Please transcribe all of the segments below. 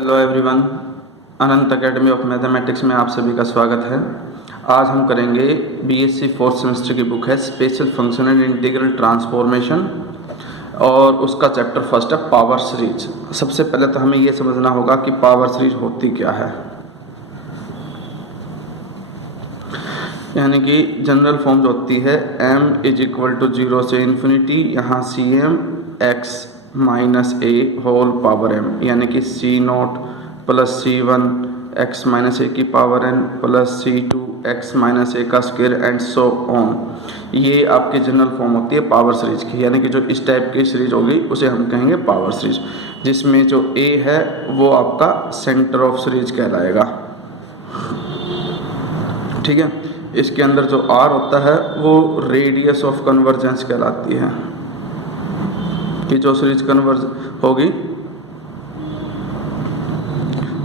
Hello everyone, Anant academy of mathematics में आप सभी का स्वागत है। आज हम करेंगे बीएससी फोर्थ सेमेस्टर की बुक है special function and integral transformation और उसका चैप्टर फर्स्ट है पावर सीरीज। सबसे पहले तो हमें ये समझना होगा कि पावर सीरीज होती क्या है। यानी कि जनरल फॉर्म जो होती है m इज इक्वल टू 0 से इन्फिनिटी, यहाँ C M X minus A whole power m, यानी कि C naught plus C one X minus A की power n plus C two X minus A का square and so on. ये आपकी general form होती है power series की। यानी कि जो इस टाइप की सीरीज होगी उसे हम कहेंगे पावर सीरीज, जिसमें जो a है वो आपका सेंटर ऑफ सीरीज कहलाएगा। ठीक है, इसके अंदर जो r होता है वो रेडियस ऑफ कन्वर्जेंस कहलाती है कि जो सीरीज कन्वर्ज होगी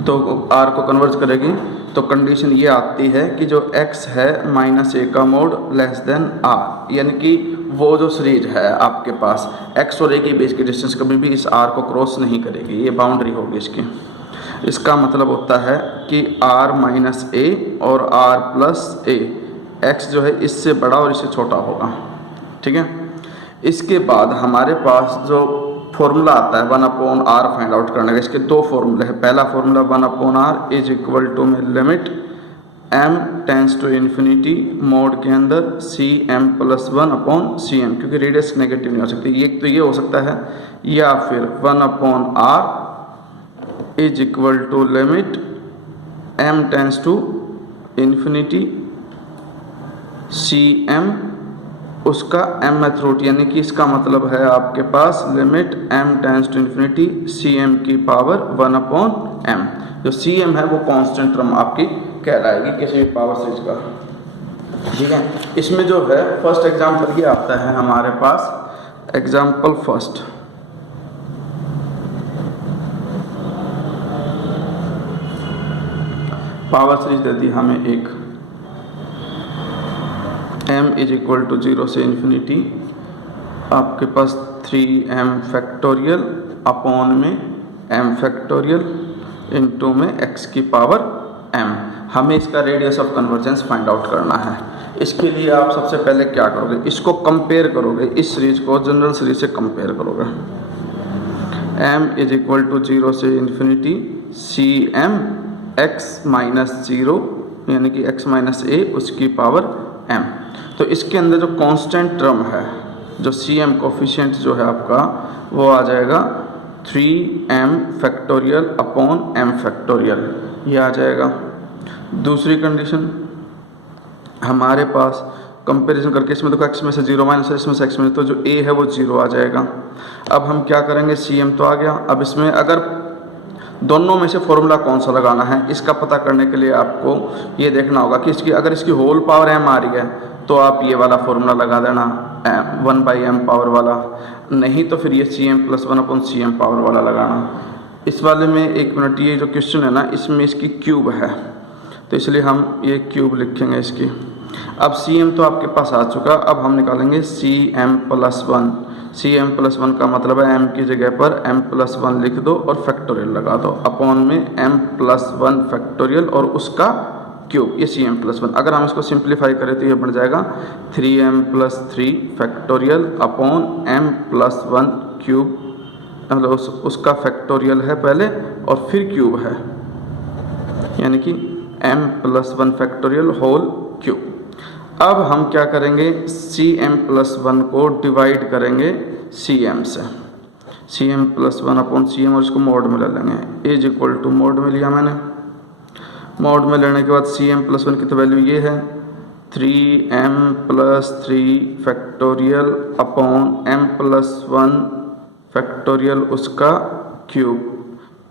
तो r को कन्वर्ज करेगी तो कंडीशन ये आती है कि जो x है माइनस ए का मोड लेस देन r, यानी कि वो जो सीरीज है आपके पास x और a के बीच की डिस्टेंस कभी भी इस r को क्रॉस नहीं करेगी, ये बाउंड्री होगी इसकी। इसका मतलब होता है कि r माइनस ए और r प्लस ए, x जो है इससे बड़ा और इससे छोटा होगा। ठीक है, इसके बाद हमारे पास जो फॉर्मूला आता है 1/r फाइंड आउट करने का, इसके दो फॉर्मूले हैं। पहला formula 1/r is equal to में limit m tends to infinity mod के अंदर सी एम प्लस 1/cm, क्योंकि रेडियस नेगेटिव नहीं हो सकती। ये तो ये हो सकता है, या फिर 1/r is equal to limit m tends to infinity C M उसका mth रूट, यानी कि इसका मतलब है आपके पास limit m tends to infinity C M की पावर 1/m। जो सी एम है वो कांस्टेंट टर्म आपकी कहलाएगी किसी भी पावर सीरीज का। ठीक है, इसमें जो है फर्स्ट एग्जांपल ये आता है हमारे पास, एग्जांपल फर्स्ट। पावर सीरीज दे दी हमें एक m इज इक्वल टू 0 से इन्फिनिटी आपके पास 3m फैक्टोरियल अपॉन में m फैक्टोरियल इनटू में x की पावर m। हमें इसका radius of convergence find out करना है। इसके लिए आप सबसे पहले क्या करोगे, इसको कंपेयर करोगे, इस सीरीज को जनरल सीरीज से कंपेयर करोगे। m इज इक्वल टू 0 से infinity C M X minus 0, यानी कि x माइनस ए उसकी पावर m। तो इसके अंदर जो कांस्टेंट टर्म है, जो सी एम कोफिशिएंट जो है आपका, वो आ जाएगा 3m factorial upon m factorial, ये आ जाएगा। दूसरी कंडीशन हमारे पास कंपैरिजन करके, इसमें देखो x में से 0 माइनस है, इसमें से x में, तो जो a है वो 0 आ जाएगा। अब हम क्या करेंगे, सी एम तो आ गया। अब इसमें अगर दोनों में से फॉर्मूला कौन सा लगाना है, इसका पता करने के लिए आपको ये देखना होगा कि इसकी अगर इसकी होल पावर m आ रही है तो आप ये वाला फॉर्मूला लगा देना 1/m पावर वाला, नहीं तो फिर ये सी एम प्लस 1/cm पावर वाला लगाना। इस वाले में एक मिनट, ये जो क्वेश्चन है ना इसमें इसकी क्यूब है तो इसलिए हम ये क्यूब लिखेंगे इसकी। अब सी एम तो आपके पास आ चुका, अब हम निकालेंगे C M plus 1। C M plus 1 का मतलब है m की जगह पर m प्लस 1 लिख दो और फैक्टोरियल लगा दो, अपॉन में m प्लस 1 फैक्टोरियल और उसका क्यूब, ये सी एम प्लस 1। अगर हम इसको सिंप्लीफाई करें तो ये बन जाएगा 3m plus 3 factorial upon m plus 1 cube, मतलब उसका फैक्टोरियल है पहले और फिर क्यूब है, यानी कि m plus 1 factorial whole cube. अब हम क्या करेंगे, सी एम प्लस 1 को डिवाइड करेंगे सी एम से, सी एम प्लस 1/cm और इसको मोड में ले लेंगे। इज इक्वल टू मोड में लिया मैंने, मोड में लेने के बाद सी एम प्लस 1 की तो वैल्यू ये है 3m plus 3 factorial upon m plus 1 factorial उसका क्यूब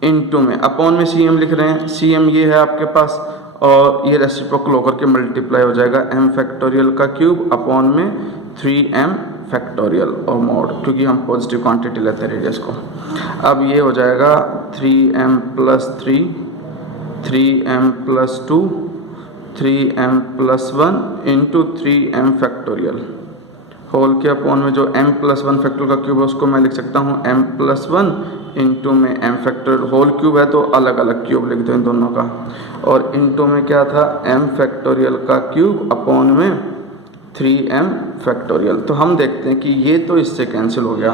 इनटू में, अपॉन में सी एम लिख रहे हैं, सी एम ये है आपके पास और ये रेसिप्रोकल होकर के मल्टीप्लाई हो जाएगा m फैक्टोरियल का क्यूब अपॉन में 3m फैक्टोरियल और मोड, क्योंकि हम पॉजिटिव क्वांटिटी लेते हैं रेडियस को। अब ये हो जाएगा 3m plus 3, 3m plus 2, 3m plus 1 into 3m factorial whole के अपॉन में जो m प्लस 1 फैक्टोरियल का क्यूब है उसको मैं लिख सकता हूँ m प्लस 1 इंटू में एम फैक्टोरियल, होल क्यूब है तो अलग अलग क्यूब लिख दो इन दोनों का, और इंटू में क्या था एम फैक्टोरियल का क्यूब अपॉन में 3m फैक्टोरियल। तो हम देखते हैं कि ये तो इससे कैंसिल हो गया,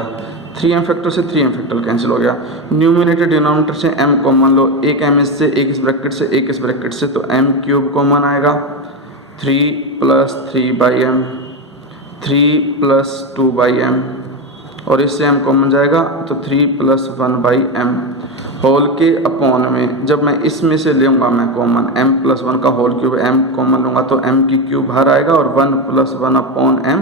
3m फैक्टर से 3m फैक्टोरियल कैंसिल हो गया। न्यूमिनेटर डिनोमिनेटर से m कॉमन लो, एक m इससे, एक इस ब्रैकेट से, एक इस ब्रैकेट से, तो m क्यूब कॉमन आएगा, 3 + 3/m, 3 + 2/m, और इससे m कॉमन जाएगा तो 3 + 1/m होल के अपॉन में, जब मैं इसमें से लूँगा मैं कॉमन m + 1 का होल क्यूब, m कॉमन लूँगा तो m की क्यूब बाहर आएगा, और 1 + 1/m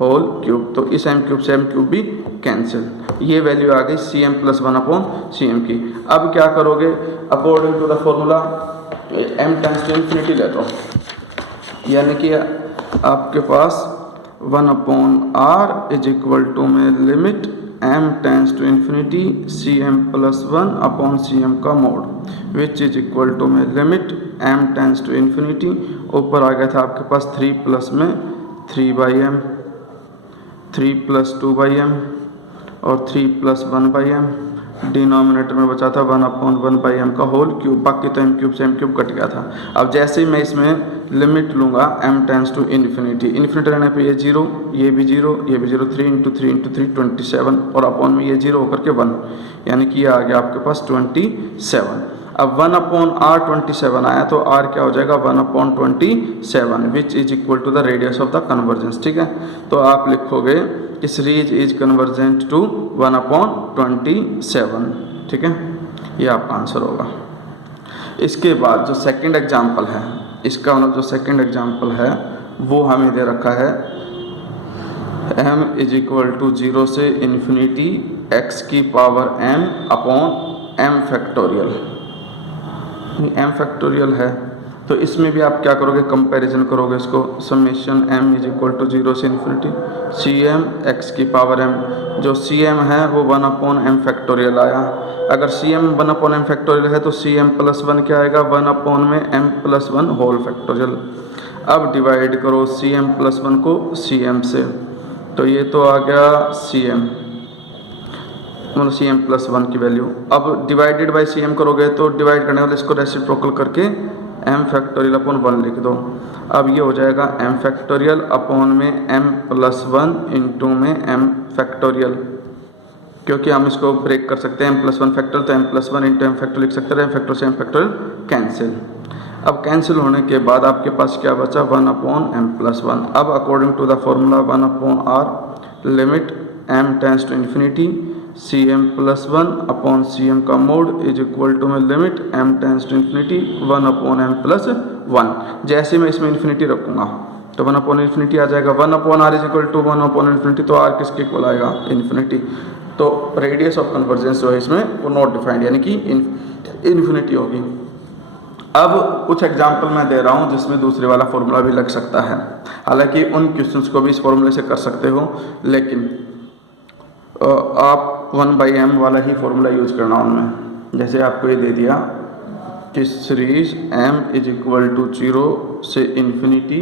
होल क्यूब, तो इस m क्यूब से m क्यूब भी कैंसिल। ये वैल्यू आ गई Cm + 1/Cm की। अब क्या करोगे, according to the formula m tends to infinity ले लो, यानी कि आपके पास 1/r = में limit m tends to infinity Cm + 1/Cm का mod which is equal to में limit m tends to infinity, ऊपर आ गया था आपके पास 3 प्लस में 3/m, 3 + 2/m और 3 + 1/m, डिनोमिनेटर में बचा था 1/1/m का होल क्यूब, बाकी तो m क्यूब से m क्यूब कट गया था। अब जैसे ही मैं इसमें लिमिट लूँगा m tends to infinity, infinity रहने पे ये 0, ये भी 0, ये भी 0, 3 × 3 × 3 27, और अपॉन में ये 0 होकर के 1, यानी कि ये आ गया आपके पास 27। अब 1/r 27 आया तो r क्या हो जाएगा 1/27 which is equal to the radius of the convergence. ठीक है, तो आप लिखोगे कि सीरीज इज कन्वर्जेंट टू 1/27। ठीक है, ये आपका आंसर होगा। इसके बाद जो सेकंड एग्जाम्पल है, इसका मतलब जो सेकंड एग्जाम्पल है वो हमें दे रखा है m = 0 से इन्फिनिटी x की power m upon m factorial, m factorial है, तो इसमें भी आप क्या करोगे, कंपैरिजन करोगे इसको, समेशन m = 0 से इन्फिनिटी Cm x की पावर m, जो Cm है वो 1/m फैक्टोरियल आया, अगर Cm 1/m फैक्टोरियल है तो Cm + 1 क्या आएगा 1/m + 1 होल फैक्टोरियल। अब डिवाइड करो Cm + 1 को Cm से, तो ये तो आ गया Cm मतलब Cm + 1 की वैल्यू। अब डिवाइडेड बाय Cm करोगे तो डिवाइड करने वाले इसको रेसिप्रोकल करके m फैक्टोरियल अपॉन 1 लिख दो। अब ये हो जाएगा m फैक्टोरियल अपॉन में m + 1 इंटू में m फैक्टोरियल, क्योंकि हम इसको ब्रेक कर सकते हैं m + 1 फैक्टोरियल, तो m + 1 इंटू m फैक्टोरियल लिख सकते हैं, m फैक्टोरियल से m फैक्टोरियल कैंसिल। अब कैंसिल होने के बाद आपके पास क्या बचा 1/m + 1। अब according to the formula 1/r limit m tends to infinity Cm + 1/Cm का मोड इज इक्वल टू में limit m tends to infinity 1/m + 1। जैसे मैं इसमें इन्फिनिटी रखूँगा तो 1/∞ आ जाएगा, 1/r = 1/∞, तो r किसके इक्वल आएगा इन्फिनिटी। तो रेडियस ऑफ कन्वर्जेंस जो है इसमें वो नॉट डिफाइंड, यानी कि इन्फिनिटी होगी। अब कुछ एग्जाम्पल मैं दे रहा हूँ जिसमें दूसरे वाला फॉर्मूला भी लग सकता है, हालांकि उन क्वेश्चंस को भी इस फॉर्मूले से कर सकते हो, लेकिन आप 1/m वाला ही फॉर्मूला यूज करना उनमें। जैसे आपको ये दे दिया कि सीरीज m = 0 से इन्फिनिटी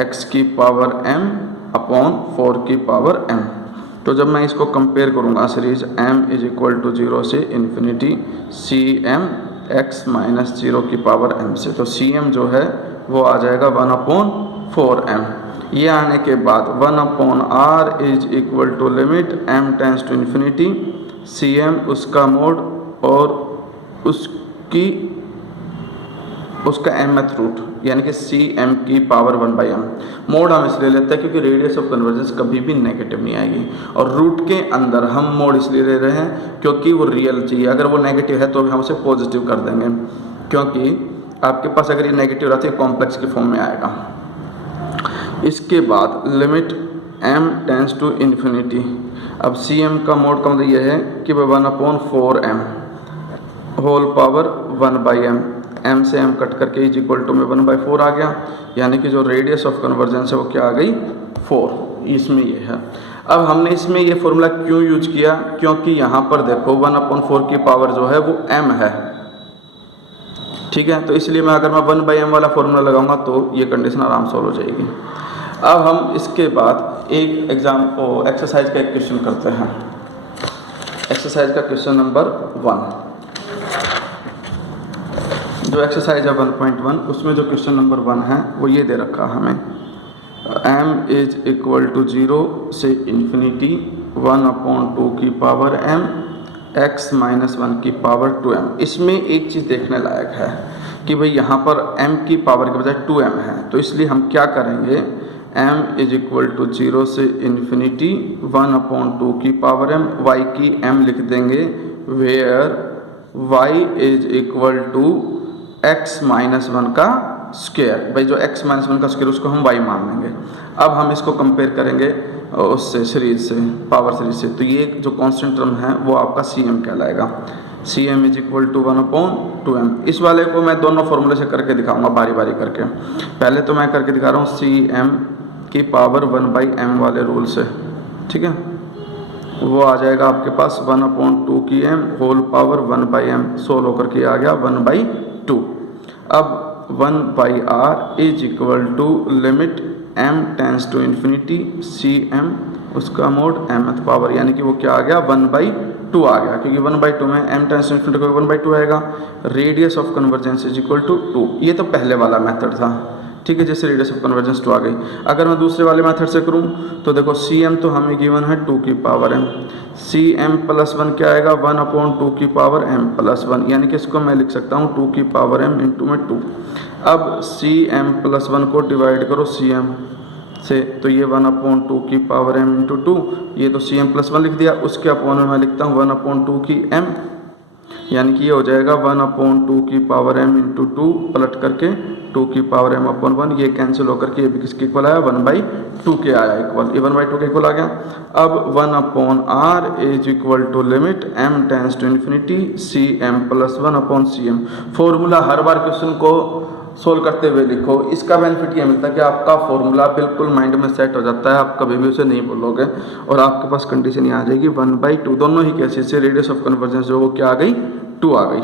x की पावर m अपॉन 4 की पावर m, तो जब मैं इसको कंपेयर करूँगा सीरीज m = 0 से इन्फिनिटी Cm x - 0 की पावर m से, तो Cm जो है वो आ जाएगा 1/4m। ये आने के बाद 1/r = limit m tends to infinity Cm उसका मोड और उसका mth रूट, यानी कि Cm की पावर 1/m। मोड हम इसलिए लेते हैं क्योंकि रेडियस ऑफ कन्वर्जेंस कभी भी नेगेटिव नहीं आएगी, और रूट के अंदर हम मोड इसलिए ले रहे हैं क्योंकि वो रियल चाहिए, अगर वो नेगेटिव है तो भी हम उसे पॉजिटिव कर देंगे, क्योंकि आपके पास अगर ये नेगेटिव रहती है कॉम्प्लेक्स की फॉर्म में आएगा। इसके बाद limit m tends to infinity, अब Cm का मोड का मतलब यह है कि 1/4m whole power 1/m, m से m कट करके इज इक्वल टू में 1/4 आ गया, यानी कि जो रेडियस ऑफ कन्वर्जेंस है वो क्या आ गई 4, इसमें ये है। अब हमने इसमें ये फॉर्मूला क्यों यूज किया, क्योंकि यहाँ पर देखो 1/4 की पावर जो है वो m है, ठीक है, तो इसलिए मैं अगर मैं 1/m वाला फॉर्मूला लगाऊंगा तो ये कंडीशन आराम सॉल्व हो जाएगी। अब हम इसके बाद एक एक्सरसाइज का एक क्वेश्चन करते हैं। एक्सरसाइज एक्सरसाइज का क्वेश्चन नंबर 1, जो एक्सरसाइज है 1.1, उसमें जो क्वेश्चन नंबर 1 है वो ये दे रखा हमें, m इज इक्वल टू 0 से इन्फिनिटी 1/2 की पावर m x माइनस 1 की पावर 2m। इसमें एक चीज़ देखने लायक है कि भाई यहाँ पर m की पावर के बजाय 2m है, तो इसलिए हम क्या करेंगे, m इज इक्वल टू 0 से इन्फिनिटी 1/2 की पावर m, y की m लिख देंगे, where y is equal to x minus 1 का स्क्वायर। भाई जो x माइनस 1 का स्क्वायर उसको हम y मान लेंगे। अब हम इसको कंपेयर करेंगे उससे सीरीज से, पावर सीरीज से, तो ये जो कांस्टेंट टर्म है वो आपका cm कहलाएगा। cm is equal to 1/2m। इस वाले को मैं दोनों फॉर्मूले से करके दिखाऊंगा बारी बारी करके। पहले तो मैं करके दिखा रहा हूँ cm की पावर 1/m वाले रूल से, ठीक है। वो आ जाएगा आपके पास 1/2 की m whole power 1/m, solve होकर के आ गया 1/2। अब 1/r is equal to limit m tends to infinity cm उसका मोड mth पावर, यानी कि वो क्या आ गया 1/2 आ गया, क्योंकि 1/2 में m टेंस टू इन्फिनिटी को 1/2 आएगा। Radius of convergence is equal to 2, ये तो पहले वाला मेथड था, ठीक है, जैसे रेडियस ऑफ कन्वर्जेंस 2 आ गई। अगर मैं दूसरे वाले मेथड से करूं तो देखो cm तो हमें गिवन है 2 की पावर m, cm प्लस 1 क्या आएगा 1/2 की पावर m प्लस 1, यानी कि इसको मैं लिख सकता हूं 2 की पावर m इंटू में 2। अब cm प्लस 1 को डिवाइड करो cm से, तो ये 1/2 की पावर m इंटू 2, ये तो cm प्लस 1 लिख दिया, उसके अपोन में मैं लिखता हूँ 1/2 की m, यानी कि ये हो जाएगा 1/2 की पावर m इंटू 2 पलट करके 2 की पावर m अपॉन 1, ये कैंसिल होकर के ये भी किसके इक्वल आया 1/2 के आया इक्वल, ये 1/2 के इक्वल आ गया। अब 1/r is equal to limit m tends to infinity cm plus 1/cm। Formula हर बार क्वेश्चन को सोल्व करते हुए लिखो, इसका बेनिफिट ये मिलता है कि आपका फॉर्मूला बिल्कुल माइंड में सेट हो जाता है, आप कभी भी उसे नहीं भूलोगे और आपके पास कंडीशन ये आ जाएगी 1/2। दोनों ही केसेस से रेडियस ऑफ कन्वर्जेंस जो वो क्या आ गई 2 आ गई,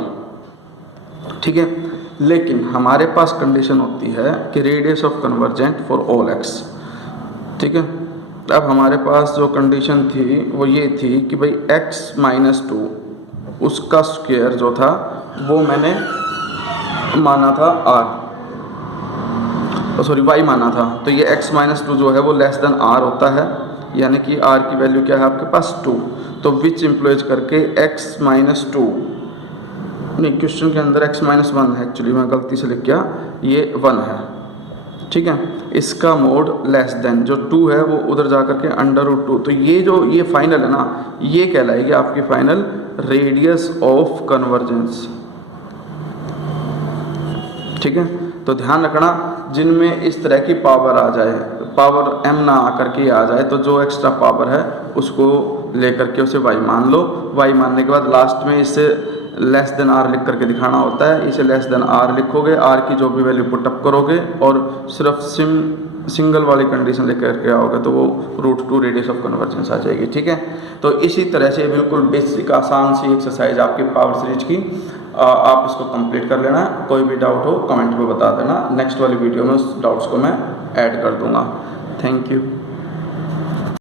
ठीक है। लेकिन हमारे पास कंडीशन होती है कि radius of convergent for all x, ठीक है। अब हमारे पास जो कंडीशन थी वो ये थी कि भाई x माइनस 2 उसका स्क्वायर जो था वो मैंने माना था y माना था, तो ये x माइनस 2 जो है वो लेस देन r होता है, यानी कि r की वैल्यू क्या है आपके पास 2, तो विच इम्प्लॉयज करके x माइनस 2, नहीं क्वेश्चन के अंदर x माइनस 1 है, एक्चुअली मैं गलती से लिख गया, ये 1 है, ठीक है। इसका मोड लेस देन जो 2 है वो उधर जा करके √2, तो ये जो ये फाइनल है ना, ये कहलाएगी आपकी फाइनल रेडियस ऑफ कन्वर्जेंस, ठीक है। तो ध्यान रखना जिनमें इस तरह की पावर आ जाए, पावर m ना आकर के आ जाए, तो जो एक्स्ट्रा पावर है उसको लेकर के उसे y मान लो। y मानने के बाद लास्ट में इसे लेस देन r लिख करके दिखाना होता है, इसे लेस देन r लिखोगे, r की जो भी वैल्यू पुटअप करोगे और सिर्फ सिंगल वाली कंडीशन लेकर के आओगे तो वो √2 रेडियस ऑफ कन्वर्जेंस आ जाएगी, ठीक है। तो इसी तरह से बिल्कुल बेसिक आसान सी एक्सरसाइज आपकी पावर सीरीज की, आप इसको कंप्लीट कर लेना। कोई भी डाउट हो कमेंट में बता देना, नेक्स्ट वाली वीडियो में उस डाउट्स को मैं ऐड कर दूंगा। Thank you.